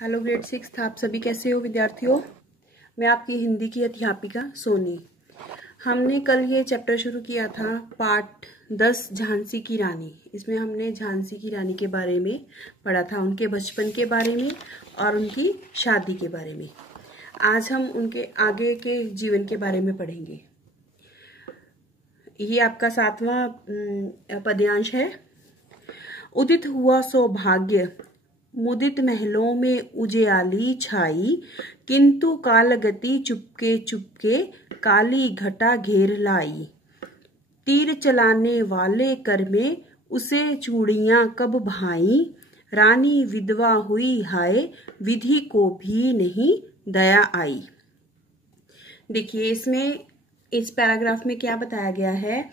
Hello grade 6, आप सभी कैसे हो विद्यार्थियों। मैं आपकी हिंदी की अध्यापिका सोनी। हमने कल ये चैप्टर शुरू किया था पार्ट 10 झांसी की रानी। इसमें हमने झांसी की रानी के बारे में पढ़ा था, उनके बचपन के बारे में और उनकी शादी के बारे में। आज हम उनके आगे के जीवन के बारे में पढ़ेंगे। ये आपका 7वां पद्यांश है। उदित हुआ सौभाग्य मुदित महलों में उजियाली छाई, किंतु कालगति चुपके चुपके काली घटा घेर लाई। तीर चलाने वाले कर में उसे चूड़ियां कब भाई, रानी विधवा हुई हाय विधि को भी नहीं दया आई। देखिए इसमें इस पैराग्राफ में क्या बताया गया है।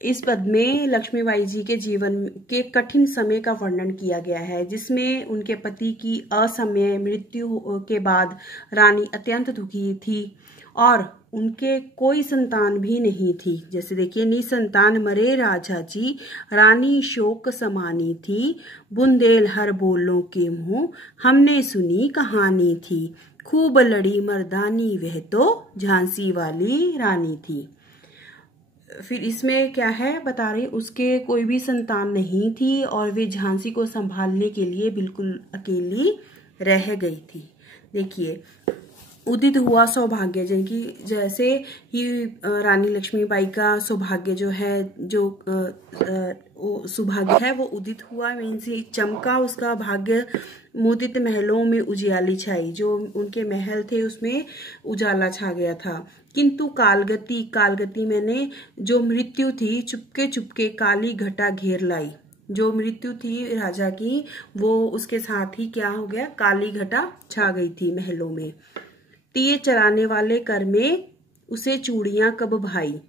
इस पद में लक्ष्मीबाई जी के जीवन के कठिन समय का वर्णन किया गया है, जिसमें उनके पति की असमय मृत्यु के बाद रानी अत्यंत दुखी थी और उनके कोई संतान भी नहीं थी। जैसे देखिए, निसंतान मरे राजा जी, रानी शोक समानी थी, बुंदेलहर बोलों के मुंह हमने सुनी कहानी थी, खूब लड़ी मर्दानी वह तो झांसी वाली रानी थी। फिर इसमें क्या है बता रही, उसके कोई भी संतान नहीं थी और वे झांसी को संभालने के लिए बिल्कुल अकेली रह गई थी। देखिए, उदित हुआ सौभाग्य, जिनकी जैसे ही रानी लक्ष्मीबाई का सौभाग्य जो है, जो सौभाग्य है वो उदित हुआ, मीन्स चमका उसका भाग्य। मुदित महलों में उजियाली छाई, जो उनके महल थे उसमें उजाला छा गया था। किंतु कालगति, कालगति मैंने जो मृत्यु थी चुपके चुपके काली घटा घेर लाई। जो मृत्यु थी राजा की वो उसके साथ ही क्या हो गया, काली घटा छा गई थी महलों में। तीर चलाने वाले कर में उसे चूड़ियां कब भाई,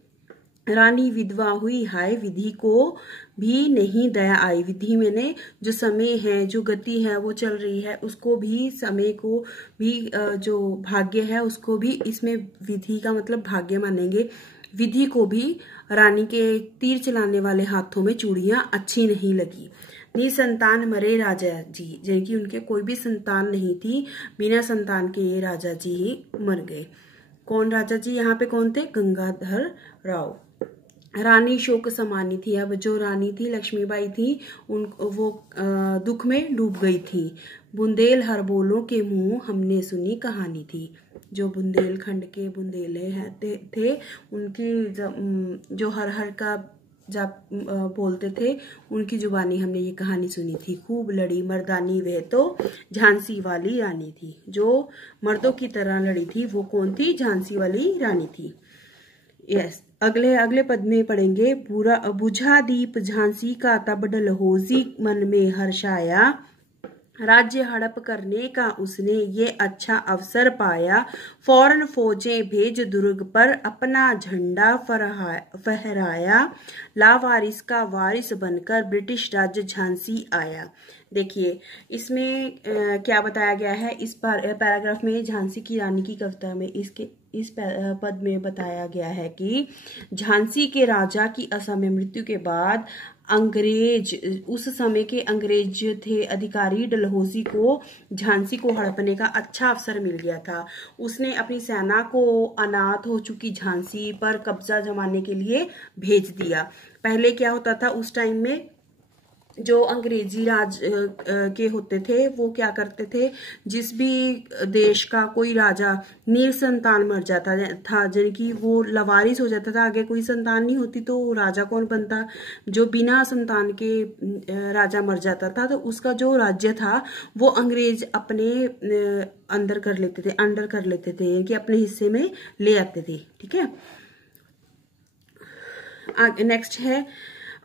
रानी विधवा हुई हाय विधि को भी नहीं दया आई। विधि मैंने जो समय है, जो गति है वो चल रही है, उसको भी, समय को भी, जो भाग्य है उसको भी, इसमें विधि का मतलब भाग्य मानेंगे। विधि को भी रानी के तीर चलाने वाले हाथों में चूड़ियां अच्छी नहीं लगी। निसंतान मरे राजा जी, जिनकी उनके कोई भी संतान नहीं थी, बिना संतान के ये राजा जी ही मर गए। कौन राजा जी यहाँ पे कौन थे, गंगाधर राव। रानी शोक समानी थी, अब जो रानी थी लक्ष्मीबाई थी वो दुख में डूब गई थी। बुंदेलहर बोलों के मुंह हमने सुनी कहानी थी, जो बुंदेलखंड के बुंदेले थे उनकी जो हर हर का जब बोलते थे उनकी जुबानी हमने ये कहानी सुनी थी। खूब लड़ी मर्दानी वह तो झांसी वाली रानी थी, जो मर्दों की तरह लड़ी थी वो कौन थी, झांसी वाली रानी थी। यस, अगले पद में पढ़ेंगे। बुझा दीप झांसी का तब डलहौजी मन में हर्षाया, राज्य हड़प करने का उसने ये अच्छा अवसर पाया, फौरन फौजें भेज दुर्ग पर अपना झंडा फहराया, लावारिस का वारिस बनकर ब्रिटिश राज्य झांसी आया। देखिए इसमें क्या बताया गया है इस पैराग्राफ में, झांसी की रानी की कविता में इस पद में बताया गया है कि झांसी के राजा की असमय मृत्यु के बाद अंग्रेज, उस समय के अंग्रेज थे अधिकारी, डलहौजी को झांसी को हड़पने का अच्छा अवसर मिल गया था। उसने अपनी सेना को अनाथ हो चुकी झांसी पर कब्जा जमाने के लिए भेज दिया। पहले क्या होता था उस टाइम में, जो अंग्रेजी राज के होते थे वो क्या करते थे, जिस भी देश का कोई राजा निसंतान मर जाता था, यानी कि वो लवारिस हो जाता था, आगे कोई संतान नहीं होती तो राजा कौन बनता, जो बिना संतान के राजा मर जाता था तो उसका जो राज्य था वो अंग्रेज अपने अंदर कर लेते थे कि अपने हिस्से में ले आते थे। ठीक है, नेक्स्ट है।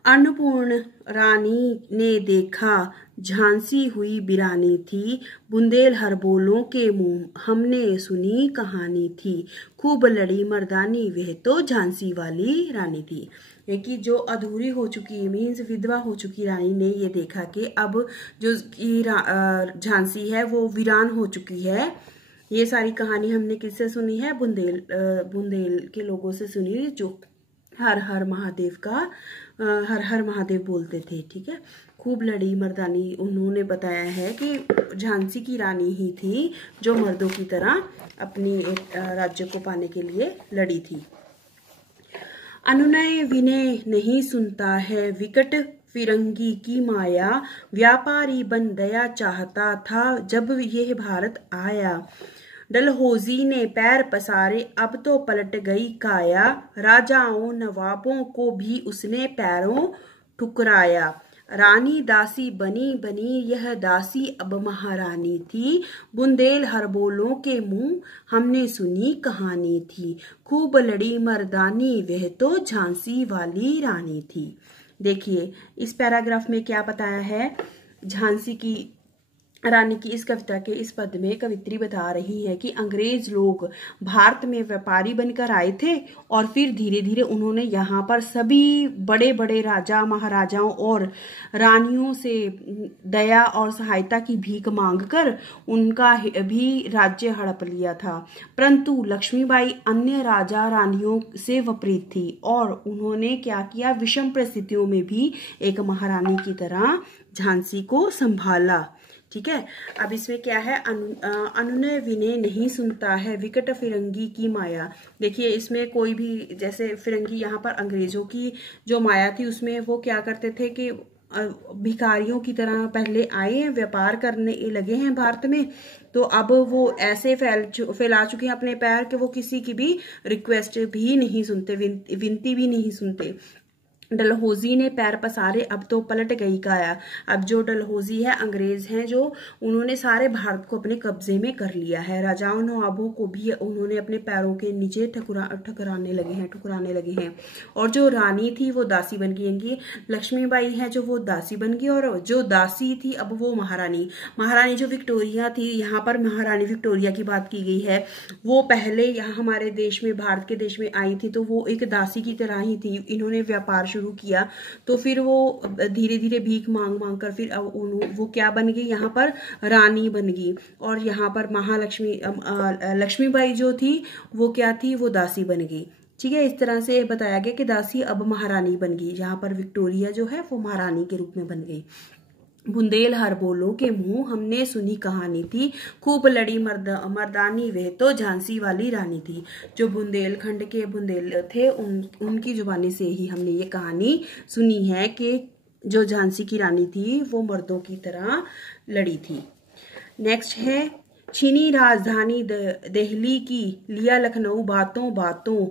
अन्नपूर्ण रानी ने देखा झांसी हुई बिरानी थी, बुंदेलहर बोलों के मुंह हमने सुनी कहानी थी, खूब लड़ी मर्दानी वह तो झांसी वाली रानी थी। ये कि जो अधूरी हो चुकी, मीन्स विधवा हो चुकी रानी ने ये देखा कि अब जो झांसी है वो वीरान हो चुकी है। ये सारी कहानी हमने किससे सुनी है, बुंदेल के लोगों से सुनी, जो हर हर महादेव का हर हर महादेव बोलते थे। ठीक है, खूब लड़ी मर्दानी, उन्होंने बताया है कि झांसी की रानी ही थी जो मर्दों की तरह अपनी राज्य को पाने के लिए लड़ी थी। अनुनय विनय नहीं सुनता है विकट फिरंगी की माया, व्यापारी बन दया चाहता था जब यह भारत आया। डलहौजी ने पैर पसारे अब तो पलट गई काया, राजाओं नवाबों को भी उसने पैरों ठुकराया। रानी दासी बनी बनी यह दासी अब महारानी थी, बुंदेल हरबोलों के मुंह हमने सुनी कहानी थी। खूब लड़ी मर्दानी वह तो झांसी वाली रानी थी। देखिए इस पैराग्राफ में क्या बताया है, झांसी की रानी की इस कविता के इस पद में कवित्री बता रही है कि अंग्रेज लोग भारत में व्यापारी बनकर आए थे और फिर धीरे धीरे उन्होंने यहाँ पर सभी बड़े बड़े राजा महाराजाओं और रानियों से दया और सहायता की भीख मांगकर उनका भी राज्य हड़प लिया था। परंतु लक्ष्मीबाई अन्य राजा रानियों से विपरीत थी और उन्होंने क्या किया, विषम परिस्थितियों में भी एक महारानी की तरह झांसी को संभाला। ठीक है, अब इसमें क्या है, अनुनय विनय नहीं सुनता है विकट फिरंगी की माया। देखिए इसमें कोई भी, जैसे फिरंगी यहाँ पर अंग्रेजों की जो माया थी उसमें वो क्या करते थे कि भिखारियों की तरह पहले आए हैं, व्यापार करने लगे हैं भारत में, तो अब वो ऐसे फैला चुके हैं अपने पैर कि वो किसी की भी रिक्वेस्ट भी नहीं सुनते, विनती भी नहीं सुनते। डलहौजी ने पैर पसारे अब तो पलट गई काया। अब जो डलहौजी है, अंग्रेज हैं जो, उन्होंने सारे भारत को अपने कब्जे में कर लिया है। राजाओं नवाबों को भी उन्होंने अपने पैरों के नीचे ठुकराने लगे हैं। और जो रानी थी वो दासी बन गई, लक्ष्मीबाई है जो वो दासी बन गई, और जो दासी थी अब वो महारानी जो विक्टोरिया थी, यहाँ पर महारानी विक्टोरिया की बात की गई है, वो पहले यहाँ हमारे देश में, भारत के देश में आई थी, तो वो एक दासी की तरह ही थी। इन्होंने व्यापार शुरू किया तो फिर वो धीरे धीरे भीख मांग मांग कर फिर वो क्या बन गई, यहाँ पर रानी बन गई। और यहाँ पर लक्ष्मीबाई जो थी वो क्या थी, वो दासी बन गई। ठीक है, इस तरह से बताया गया कि दासी अब महारानी बन गई, जहां पर विक्टोरिया जो है वो महारानी के रूप में बन गई। बुंदेल हरबोलों के मुंह हमने सुनी कहानी थी, खूब लड़ी मर्दानी वह तो झांसी वाली रानी थी। जो बुंदेलखंड के बुंदेल थे उनकी जुबानी से ही हमने ये कहानी सुनी है कि जो झांसी की रानी थी वो मर्दों की तरह लड़ी थी। नेक्स्ट है, छीनी राजधानी दिल्ली की, लिया लखनऊ बातों बातों,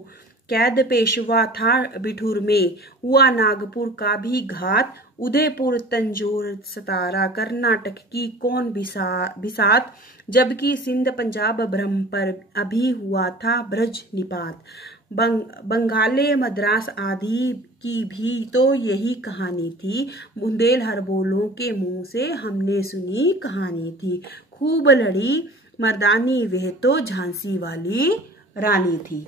कैद पेशवा था बिठूर में, हुआ नागपुर का भी घात, उदयपुर तंजौर सतारा कर्नाटक की कौन बिसात, जबकि सिंध पंजाब ब्रह्म पर अभी हुआ था ब्रज निपात। बंगाले मद्रास आदि की भी तो यही कहानी थी, बुंदेल हरबोलों के मुंह से हमने सुनी कहानी थी। खूब लड़ी मर्दानी वह तो झांसी वाली रानी थी।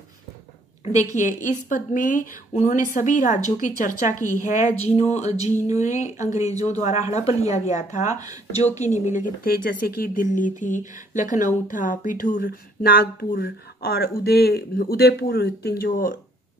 देखिए इस पद में उन्होंने सभी राज्यों की चर्चा की है जिन्होंने अंग्रेजों द्वारा हड़प लिया गया था, जो कि निम्नलिखित थे, जैसे कि दिल्ली थी, लखनऊ था, पिठूर, नागपुर और उदयपुर,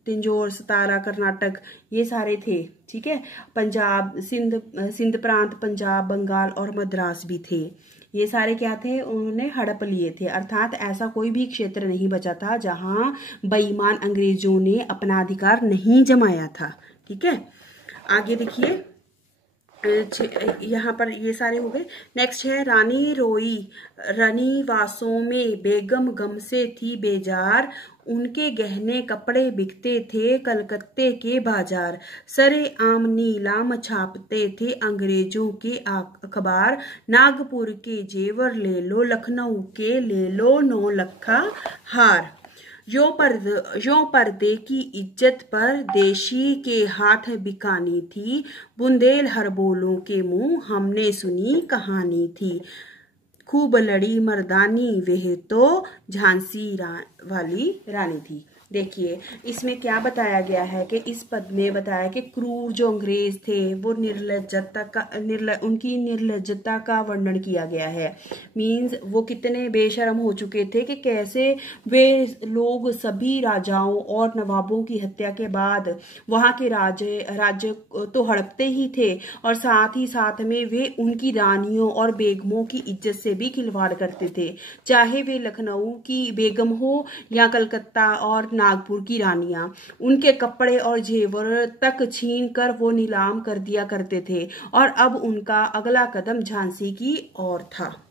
तिंजौर सतारा कर्नाटक, ये सारे थे। ठीक है, पंजाब, सिंध प्रांत, पंजाब, बंगाल और मद्रास भी थे। ये सारे क्या थे, उन्होंने हड़प लिए थे, अर्थात ऐसा कोई भी क्षेत्र नहीं बचा था जहां बेईमान अंग्रेजों ने अपना अधिकार नहीं जमाया था। ठीक है, आगे देखिए, यहाँ पर ये सारे हो गए। नेक्स्ट है, रानी रोई रनीवासों में, बेगम गम से थी बेजार, उनके गहने कपड़े बिकते थे कलकत्ते के बाजार, सरे आम नीलाम छापते थे अंग्रेजों के अखबार, नागपुर के जेवर ले लो, लखनऊ के ले लो 9 लखा हार, यो पर्दे की इज्जत पर देशी के हाथ बिकानी थी, बुंदेल हरबोलों के मुंह हमने सुनी कहानी थी। खूब लड़ी मर्दानी वह तो झांसी वाली रानी थी। देखिए इसमें क्या बताया गया है कि इस पद में बताया कि क्रूर जो अंग्रेज थे वो उनकी निर्लज्जता का वर्णन किया गया है। मींस वो कितने बेशर्म हो चुके थे कि कैसे वे लोग सभी राजाओं और नवाबों की हत्या के बाद वहां के राज्य तो हड़पते ही थे और साथ ही साथ में वे उनकी रानियों और बेगमों की इज्जत से भी खिलवाड़ करते थे, चाहे वे लखनऊ की बेगम हो या कलकत्ता और नागपुर की रानियां। उनके कपड़े और जेवर तक छीन कर वो नीलाम कर दिया करते थे और अब उनका अगला कदम झांसी की ओर था।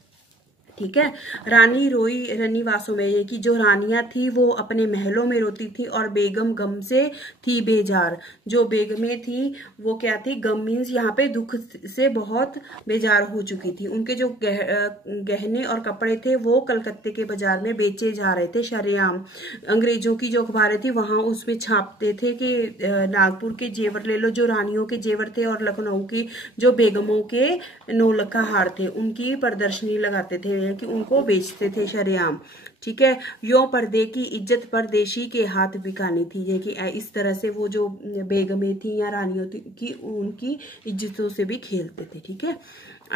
ठीक है। रानी रोई रनिवासों में कि जो रानियां थी वो अपने महलों में रोती थी और बेगम गम से थी बेजार। जो बेगमें थी वो क्या थी, गम मीन्स यहाँ पे दुख से बहुत बेजार हो चुकी थी। उनके जो गहने और कपड़े थे वो कलकत्ते के बाजार में बेचे जा रहे थे शरेआम। अंग्रेजों की जो अखबारें थी वहां उसमें छापते थे कि नागपुर के जेवर ले लो, जो रानियों के जेवर थे, और लखनऊ की जो बेगमों के नौलखा हार थे उनकी प्रदर्शनी लगाते थे कि उनको बेचते थे शरेआम। ठीक है। यो पर्दे की इज्जत परदेशी के हाथ बिकानी थी। ये कि इस तरह से वो जो बेगमें थी या रानियों थी कि उनकी इज्जतों से भी खेलते थे। ठीक है।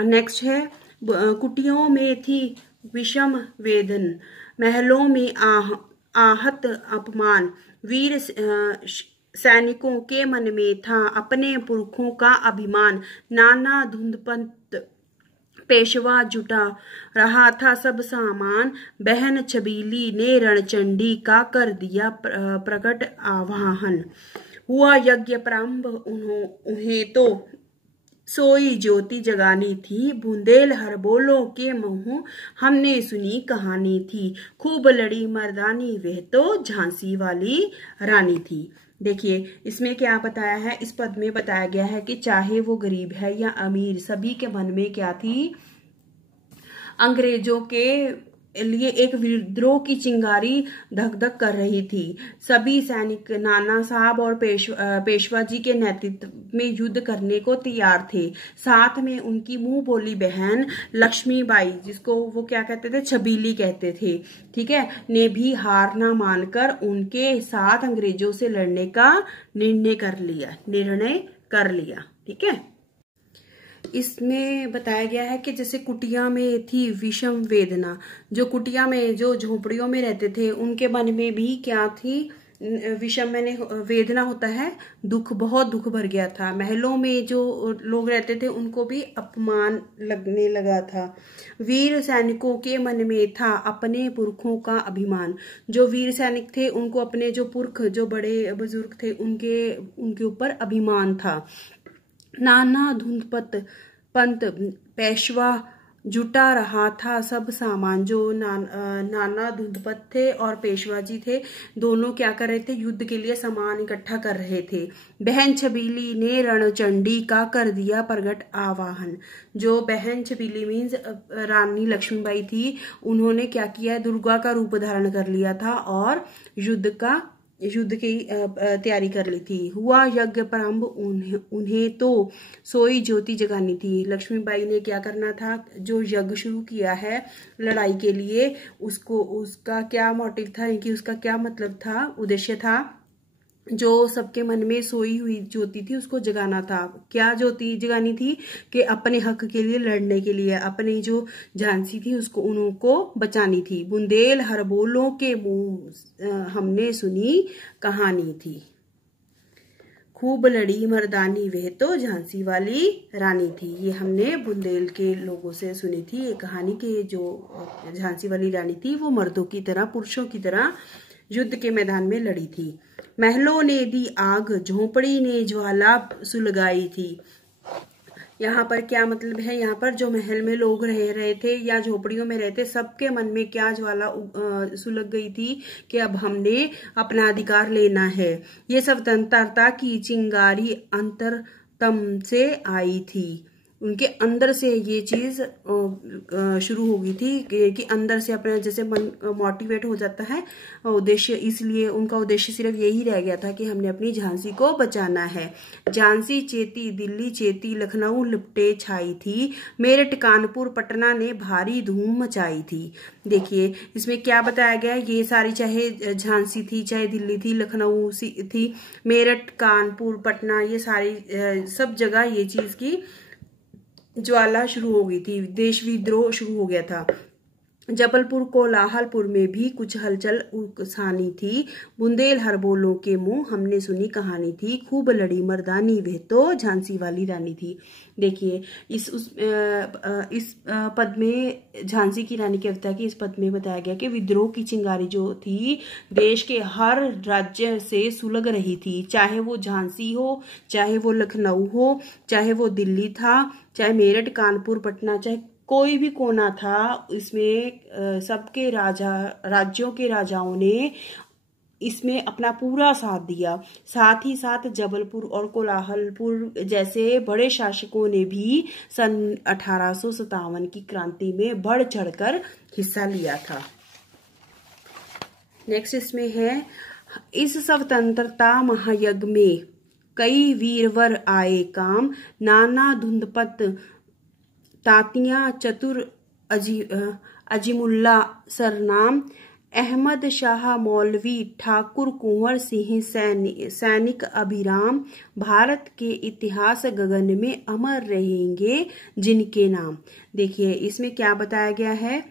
नेक्स्ट है कुटियों में थी विषम वेदन, महलों में आहत अपमान, वीर सैनिकों के मन में था अपने पुरखों का अभिमान, नाना धुंधपंत पेशवा जुटा रहा था सब सामान, बहन छबीली ने रणचंडी का कर दिया प्रकट आवाहन, हुआ यज्ञ प्रारंभ उन्हें तो सोई ज्योति जगानी थी, बुंदेल हर बोलों के मुंह हमने सुनी कहानी थी, खूब लड़ी मर्दानी वह तो झांसी वाली रानी थी। देखिए इसमें क्या बताया है, इस पद में बताया गया है कि चाहे वो गरीब है या अमीर, सभी के मन में क्या थी, अंग्रेजों के लिए एक विद्रोह की चिंगारी धक धक कर रही थी। सभी सैनिक नाना साहब और पेशवा जी के नेतृत्व में युद्ध करने को तैयार थे। साथ में उनकी मुंह बोली बहन लक्ष्मीबाई, जिसको वो क्या कहते थे, छबीली कहते थे, ठीक है, ने भी हार ना मानकर उनके साथ अंग्रेजों से लड़ने का निर्णय कर लिया। ठीक है। इसमें बताया गया है कि जैसे कुटिया में थी विषम वेदना, जो कुटिया में जो झोपड़ियों में रहते थे उनके मन में भी क्या थी, विषम मैंने वेदना होता है दुख, बहुत दुख भर गया था। महलों में जो लोग रहते थे उनको भी अपमान लगने लगा था। वीर सैनिकों के मन में था अपने पुरखों का अभिमान, जो वीर सैनिक थे उनको अपने जो पुरख, जो बड़े बुजुर्ग थे उनके ऊपर अभिमान था। नाना पंत पेशवा जुटा रहा था सब सामान, जो नाना धुंधपत थे और पेशवा जी थे, दोनों क्या कर रहे थे, युद्ध के लिए सामान इकट्ठा कर रहे थे। बहन छबीली ने रणचंडी का कर दिया प्रगट आवाहन, जो बहन छबीली मीन्स रानी लक्ष्मीबाई थी, उन्होंने क्या किया, दुर्गा का रूप धारण कर लिया था और युद्ध की तैयारी कर ली थी। हुआ यज्ञ प्रारंभ उन्हें तो सोई ज्योति जगानी थी। लक्ष्मीबाई ने क्या करना था, जो यज्ञ शुरू किया है लड़ाई के लिए, उसका क्या मोटिव था, कि उसका क्या मतलब था, उद्देश्य था, जो सबके मन में सोई हुई ज्योति थी उसको जगाना था। क्या ज्योति जगानी थी, कि अपने हक के लिए लड़ने के लिए, अपनी जो झांसी थी उनको बचानी थी। बुंदेल हर बोलों के मुंह हमने सुनी कहानी थी, खूब लड़ी मर्दानी वह तो झांसी वाली रानी थी। ये हमने बुंदेल के लोगों से सुनी थी ये कहानी, कि जो झांसी वाली रानी थी वो मर्दों की तरह, पुरुषों की तरह युद्ध के मैदान में लड़ी थी। महलों ने दी आग, झोपड़ी ने ज्वाला सुलगाई थी। यहाँ पर क्या मतलब है, यहाँ पर जो महल में लोग रह रहे थे या झोपड़ियों में रहते, सबके मन में क्या ज्वाला सुलग गई थी, कि अब हमने अपना अधिकार लेना है। ये स्वतंत्रता की चिंगारी अंतरतम से आई थी। उनके अंदर से ये चीज शुरू हो गई थी कि अंदर से अपने जैसे मन मोटिवेट हो जाता है उद्देश्य, इसलिए उनका उद्देश्य सिर्फ यही रह गया था कि हमने अपनी झांसी को बचाना है। झांसी चेती, दिल्ली चेती, लखनऊ लिपटे छाई थी, मेरठ कानपुर पटना ने भारी धूम मचाई थी। देखिए इसमें क्या बताया गया है, ये सारी चाहे झांसी थी, चाहे दिल्ली थी, लखनऊ थी, मेरठ कानपुर पटना, ये सारी सब जगह ये चीज की ज्वाला शुरू हो गई थी, देश विद्रोह शुरू हो गया था। जबलपुर कोलाहलपुर में भी कुछ हलचल उकसानी थी, बुंदेल हरबोलों के मुंह हमने सुनी कहानी थी, खूब लड़ी मर्दानी वह तो झांसी वाली रानी थी। देखिए इस पद में झांसी की रानी की कविता की इस पद में बताया गया कि विद्रोह की चिंगारी जो थी देश के हर राज्य से सुलग रही थी, चाहे वो झांसी हो, चाहे वो लखनऊ हो, चाहे वो दिल्ली था, चाहे मेरठ कानपुर पटना, चाहे कोई भी कोना था, इसमें सबके राज्यों के राजाओं ने इसमें अपना पूरा साथ दिया। साथ ही साथ जबलपुर और कोलाहलपुर जैसे बड़े शासकों ने भी सन 1857 की क्रांति में बढ़ चढ़कर हिस्सा लिया था। नेक्स्ट इसमें है, इस स्वतंत्रता महायज्ञ में कई वीरवर आए काम, नाना धुंधपत तातिया चतुर अजीमुल्ला सरनाम, अहमद शाह मौलवी ठाकुर कुंवर सिंह सैनिक अभिराम, भारत के इतिहास गगन में अमर रहेंगे जिनके नाम। देखिए इसमें क्या बताया गया है,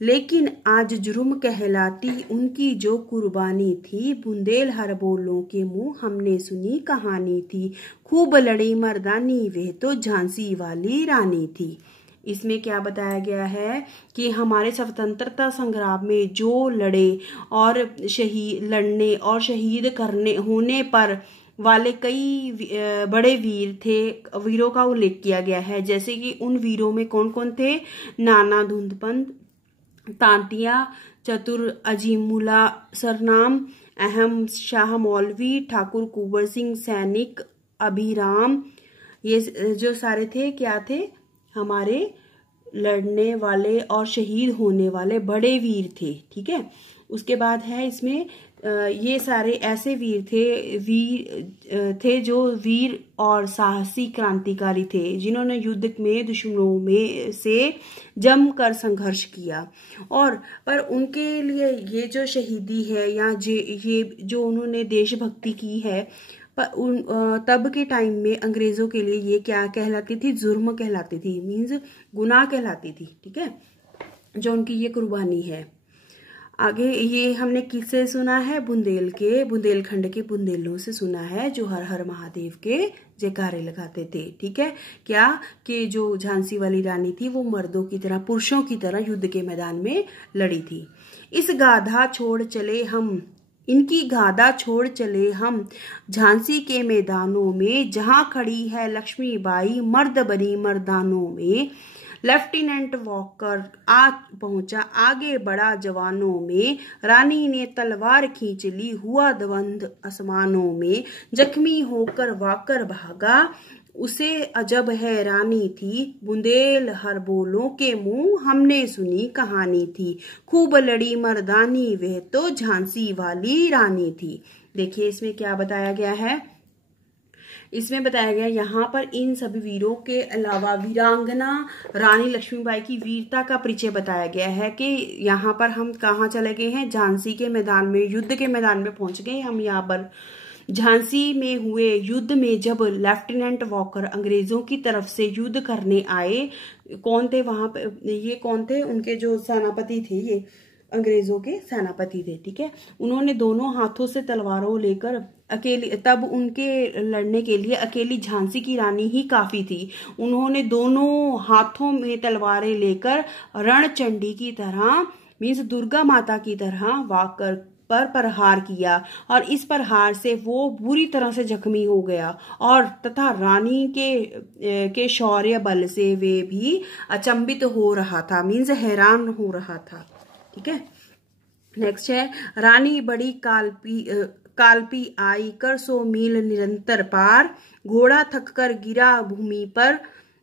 लेकिन आज जुर्म कहलाती उनकी जो कुर्बानी थी, बुंदेल हरबोलों के मुंह हमने सुनी कहानी थी, खूब लड़ी मर्दानी वह तो झांसी वाली रानी थी। इसमें क्या बताया गया है कि हमारे स्वतंत्रता संग्राम में जो लड़े और लड़ने और शहीद करने होने पर वाले कई बड़े वीर थे, वीरों का उल्लेख किया गया है। जैसे कि उन वीरों में कौन कौन थे, नाना धुंधपत तांतिया चतुर अजीमुल्ला सरनाम, अहम शाह मौलवी ठाकुर कुंवर सिंह सैनिक अभिराम, ये जो सारे थे क्या थे, हमारे लड़ने वाले और शहीद होने वाले बड़े वीर थे। ठीक है, उसके बाद है इसमें ये सारे ऐसे वीर थे जो वीर और साहसी क्रांतिकारी थे, जिन्होंने युद्ध में दुश्मनों में से जमकर संघर्ष किया। और पर उनके लिए ये जो शहीदी है या ये जो उन्होंने देशभक्ति की है, तब के टाइम में अंग्रेजों के लिए ये क्या कहलाती थी, जुर्म कहलाती थी, मीन्स गुनाह कहलाती थी। ठीक है, जो उनकी ये कुर्बानी है। आगे ये हमने किससे सुना है, बुंदेलखंड के बुंदेलों से सुना है, जो हर हर महादेव के जयकारे लगाते थे। ठीक है, क्या कि जो झांसी वाली रानी थी वो मर्दों की तरह, पुरुषों की तरह युद्ध के मैदान में लड़ी थी। इनकी गाधा छोड़ चले हम झांसी के मैदानों में, जहां खड़ी है लक्ष्मीबाई मर्द बनी मर्दानों में, लेफ्टिनेंट वॉकर आ पहुंचा आगे बढ़ा जवानों में, रानी ने तलवार खींच ली हुआ द्वंद आसमानों में, जख्मी होकर वाकर भागा उसे अजब हैरानी थी, बुंदेल हरबोलों के मुंह हमने सुनी कहानी थी, खूब लड़ी मर्दानी वह तो झांसी वाली रानी थी। देखिए इसमें क्या बताया गया है, इसमें बताया गया यहाँ पर इन सभी वीरों के अलावा वीरांगना रानी लक्ष्मीबाई की वीरता का परिचय बताया गया है कि यहाँ पर हम कहाँ चले गए हैं, झांसी के मैदान में, युद्ध के मैदान में पहुंच गए हम। यहाँ पर झांसी में हुए युद्ध में जब लेफ्टिनेंट वॉकर अंग्रेजों की तरफ से युद्ध करने आए, कौन थे वहां पे, ये कौन थे, उनके जो सेनापति थे, ये अंग्रेजों के सेनापति थे। ठीक है, उन्होंने दोनों हाथों से तलवारों लेकर अकेली, तब उनके लड़ने के लिए अकेली झांसी की रानी ही काफी थी। उन्होंने दोनों हाथों में तलवारें लेकर रणचंडी की तरह, मीन्स दुर्गा माता की तरह वाकर पर प्रहार किया, और इस प्रहार से वो बुरी तरह से जख्मी हो गया, और तथा रानी के शौर्य बल से वे भी अचंभित हो रहा था, मीन्स हैरान हो रहा था। ठीक है, नेक्स्ट है, रानी बड़ी कालपी आई कर 100 मील निरंतर पार, घोड़ा थक कर गिरा भूमि पर,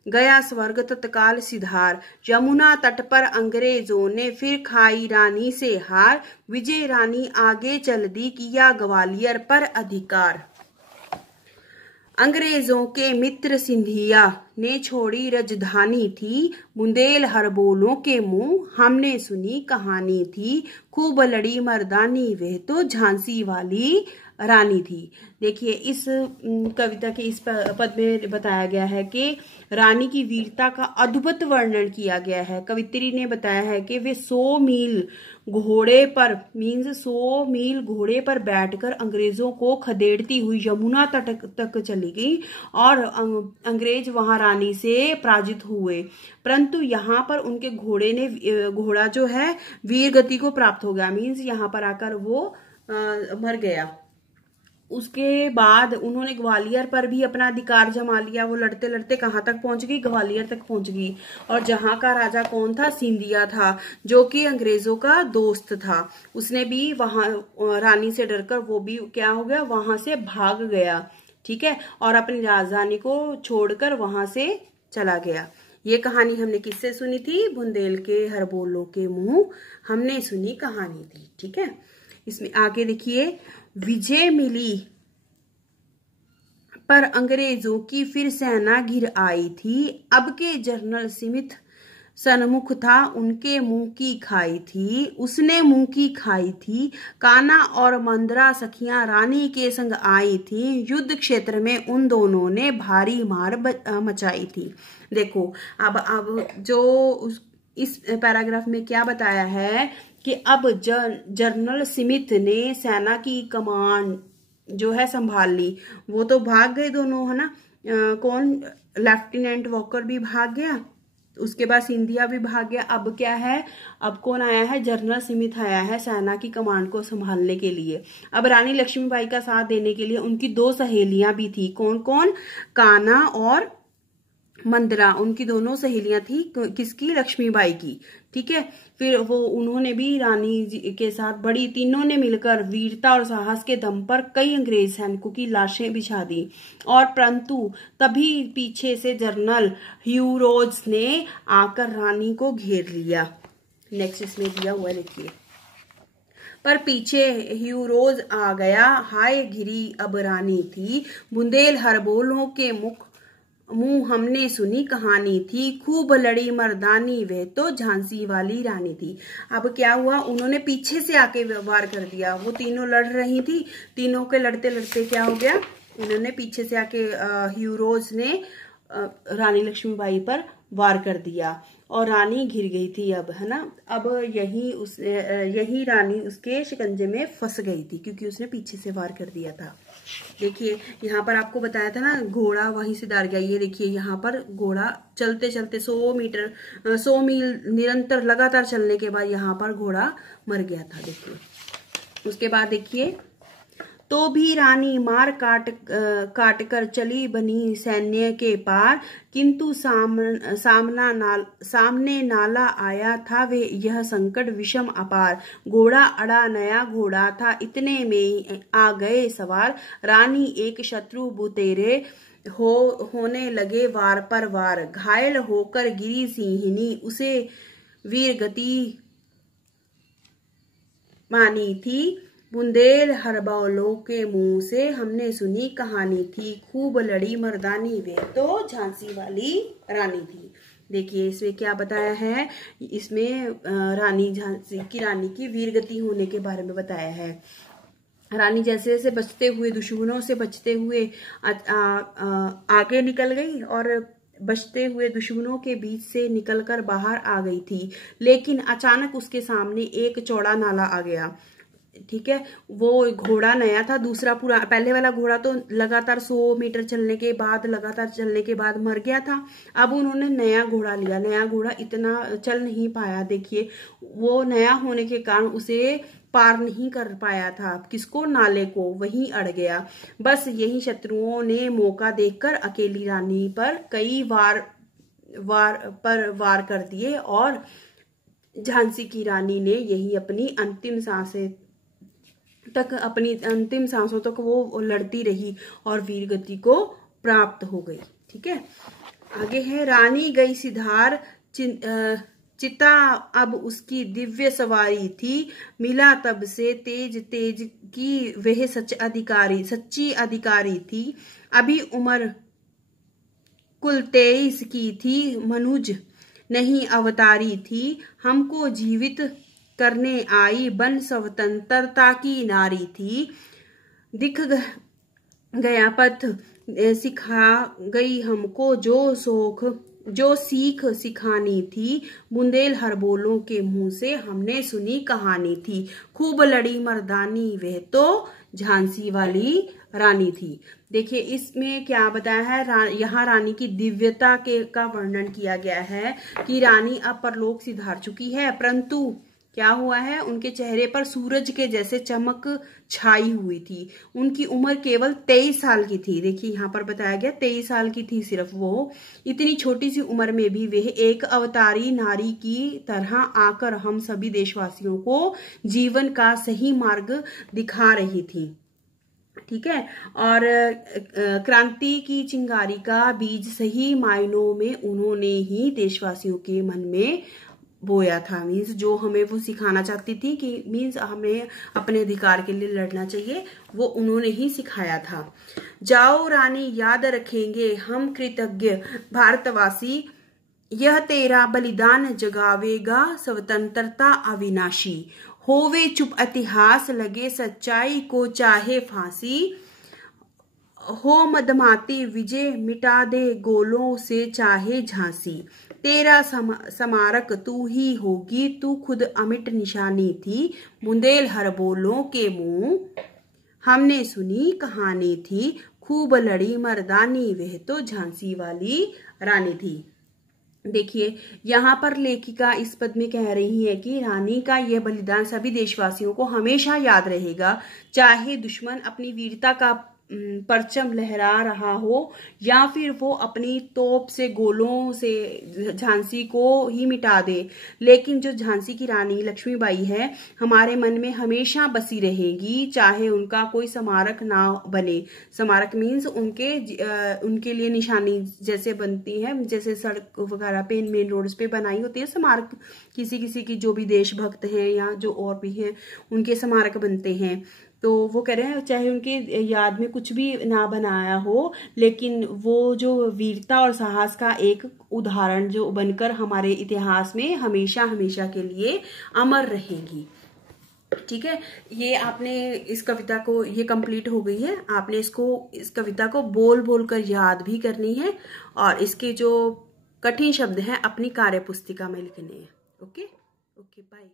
गया स्वर्ग तत्काल सिधार। यमुना तट पर अंग्रेजों ने फिर खाई रानी से हार। विजय रानी आगे चल दी, किया ग्वालियर पर अधिकार। अंग्रेजों के मित्र सिंधिया ने छोड़ी राजधानी थी। बुंदेलहर बोलों के मुंह हमने सुनी कहानी थी। खूब लड़ी मर्दानी वह तो झांसी वाली रानी थी। देखिए इस कविता के इस पद में बताया गया है कि रानी की वीरता का अद्भुत वर्णन किया गया है। कवित्री ने बताया है कि वे 100 मील घोड़े पर 100 मील घोड़े पर बैठकर अंग्रेजों को खदेड़ती हुई यमुना तट तक चली गई और अंग्रेज वहां रानी से पराजित हुए, परंतु यहाँ पर उनके घोड़ा जो है वीर गति को प्राप्त हो गया। मीन्स यहाँ पर आकर वो मर गया। उसके बाद उन्होंने ग्वालियर पर भी अपना अधिकार जमा लिया। वो लड़ते लड़ते कहाँ तक पहुंच गई? ग्वालियर तक पहुंच गई। और जहां का राजा कौन था? सिंधिया था, जो कि अंग्रेजों का दोस्त था। उसने भी वहां रानी से डरकर वो भी क्या हो गया? वहां से भाग गया। ठीक है, और अपनी राजधानी को छोड़कर वहां से चला गया। ये कहानी हमने किससे सुनी थी? बुंदेल के हर बोलों के मुंह हमने सुनी कहानी थी। ठीक है, इसमें आगे देखिए, विजय मिली पर अंग्रेजों की फिर सेना घिर आई थी। अब के जनरल स्मिथ सन्मुख था, उनके मुंह की खाई थी, उसने मुंह की खाई थी। कान्हा और मंदरा सखियां रानी के संग आई थी। युद्ध क्षेत्र में उन दोनों ने भारी मार मचाई थी। देखो अब जो इस पैराग्राफ में क्या बताया है कि अब जनरल स्मिथ ने सेना की कमान जो है संभाल ली। वो तो भाग गए दोनों, है ना। कौन? लेफ्टिनेंट वॉकर भी भाग गया, उसके बाद सिंधिया भी भाग गया। अब क्या है? अब कौन आया है? जनरल स्मिथ आया है सेना की कमान को संभालने के लिए। अब रानी लक्ष्मीबाई का साथ देने के लिए उनकी 2 सहेलियां भी थी। कौन कौन? कान्हा और मंदरा, उनकी दोनों सहेलियां थी। किसकी? लक्ष्मीबाई की। ठीक है, फिर वो उन्होंने भी रानी जी के साथ बड़ी, तीनों ने मिलकर वीरता और साहस के दम पर कई अंग्रेज सैनिकों की लाशें बिछा दी। और परंतु तभी पीछे से जनरल ह्यू रोज ने आकर रानी को घेर लिया। नेक्स्ट इसमें दिया हुआ देखिए, पर पीछे ह्यू रोज आ गया, हाय घिरी अब रानी थी। बुंदेलहर बोलों के मुंह हमने सुनी कहानी थी। खूब लड़ी मर्दानी वह तो झांसी वाली रानी थी। अब क्या हुआ? उन्होंने पीछे से आके वार कर दिया। वो तीनों लड़ रही थी, तीनों के लड़ते लड़ते क्या हो गया? उन्होंने पीछे से आके ह्यू रोज ने रानी लक्ष्मीबाई पर वार कर दिया और रानी घिर गई थी। अब है ना, अब यही रानी उसके शिकंजे में फंस गई थी क्योंकि उसने पीछे से वार कर दिया था। देखिए यहाँ पर आपको बताया था ना, घोड़ा वहीं से डर गया। ये देखिए यहाँ पर घोड़ा चलते चलते 100 मील निरंतर लगातार चलने के बाद यहाँ पर घोड़ा मर गया था। देखिए उसके बाद देखिए, तो भी रानी मार काट कर चली बनी सैन्य के पार। किंतु सामने नाला आया था वे यह संकट विषम अपार। घोड़ा अड़ा नया घोड़ा था, इतने में आ गए सवार। रानी एक शत्रु बुतेरे होने लगे वार पर वार। घायल होकर गिरी सिंहिनी, उसे वीर गति मानी थी। बुंदेलहर बोलों के मुंह से हमने सुनी कहानी थी। खूब लड़ी मर्दानी वे तो झांसी वाली रानी थी। देखिए इसमें क्या बताया है? इसमें झांसी की रानी की वीरगति होने के बारे में बताया है। रानी जैसे जैसे बचते हुए, दुश्मनों से बचते हुए आगे निकल गई और बचते हुए दुश्मनों के बीच से निकलकर बाहर आ गई थी। लेकिन अचानक उसके सामने एक चौड़ा नाला आ गया। ठीक है, वो घोड़ा नया था, दूसरा पूरा, पहले वाला घोड़ा तो लगातार 100 मीटर चलने के बाद मर गया था। अब उन्होंने नया घोड़ा लिया। नया घोड़ा इतना चल नहीं पाया। देखिए वो नया होने के कारण उसे पार नहीं कर पाया था। किसको? नाले को, वहीं अड़ गया। बस यही शत्रुओं ने मौका देखकर अकेली रानी पर कई वार कर दिए और झांसी की रानी ने यही अपनी अंतिम सांसों तक वो लड़ती रही और वीर गति को प्राप्त हो गई। ठीक है, आगे है, रानी गई सिधार चिता अब उसकी दिव्य सवारी थी, मिला तब से तेज तेज की वह सच्ची अधिकारी थी। अभी उम्र कुल 23 की थी, मनुज नहीं अवतारी थी। हमको जीवित करने आई, बन स्वतंत्रता की नारी थी। दिख गया पथ, सिखा गई हमको जो सीख सिखानी थी। बुंदेल बोलों के मुंह से हमने सुनी कहानी थी। खूब लड़ी मर्दानी वह तो झांसी वाली रानी थी। देखिए इसमें क्या बताया है, यहाँ रानी की दिव्यता का वर्णन किया गया है कि रानी अब परलोक सिधार चुकी है, परंतु क्या हुआ है, उनके चेहरे पर सूरज के जैसे चमक छाई हुई थी। उनकी उम्र केवल 23 साल की थी। देखिए यहाँ पर बताया गया 23 साल की थी सिर्फ वो। इतनी छोटी सी उम्र में भी वह एक अवतारी नारी की तरह आकर हम सभी देशवासियों को जीवन का सही मार्ग दिखा रही थी। ठीक है, और क्रांति की चिंगारी का बीज सही मायनों में उन्होंने ही देशवासियों के मन में बोया था। मीन्स जो हमें वो सिखाना चाहती थी कि मीन्स हमें अपने अधिकार के लिए लड़ना चाहिए, वो उन्होंने ही सिखाया था। जाओ रानी याद रखेंगे हम कृतज्ञ भारतवासी, यह तेरा बलिदान जगावेगा स्वतंत्रता अविनाशी। होवे चुप इतिहास लगे सच्चाई को चाहे फांसी, हो मदमाती विजय मिटा दे गोलों से चाहे झांसी। तेरा समारक तू ही होगी, तू खुद अमिट निशानी थी। बुंदेल बोलों के मुंह हमने सुनी कहानी थी। खूब लड़ी मर्दानी वह तो झांसी वाली रानी थी। देखिए यहाँ पर लेखिका इस पद में कह रही है कि रानी का यह बलिदान सभी देशवासियों को हमेशा याद रहेगा, चाहे दुश्मन अपनी वीरता का परचम लहरा रहा हो या फिर वो अपनी तोप से गोलों से झांसी को ही मिटा दे, लेकिन जो झांसी की रानी लक्ष्मीबाई है हमारे मन में हमेशा बसी रहेगी, चाहे उनका कोई स्मारक ना बने। स्मारक मीन्स उनके लिए निशानी जैसे बनती है, जैसे सड़क वगैरह पे मेन रोड्स पे बनाई होती है स्मारक, किसी किसी की जो भी देशभक्त हैं या जो और भी हैं उनके स्मारक बनते हैं। तो वो कह रहे हैं चाहे उनकी याद में कुछ भी ना बनाया हो, लेकिन वो जो वीरता और साहस का एक उदाहरण जो बनकर हमारे इतिहास में हमेशा हमेशा के लिए अमर रहेगी। ठीक है, ये आपने इस कविता को, ये कंप्लीट हो गई है। आपने इस कविता को बोल बोल कर याद भी करनी है और इसके जो कठिन शब्द हैं अपनी कार्य पुस्तिका में लिखने हैं। Okay, bye.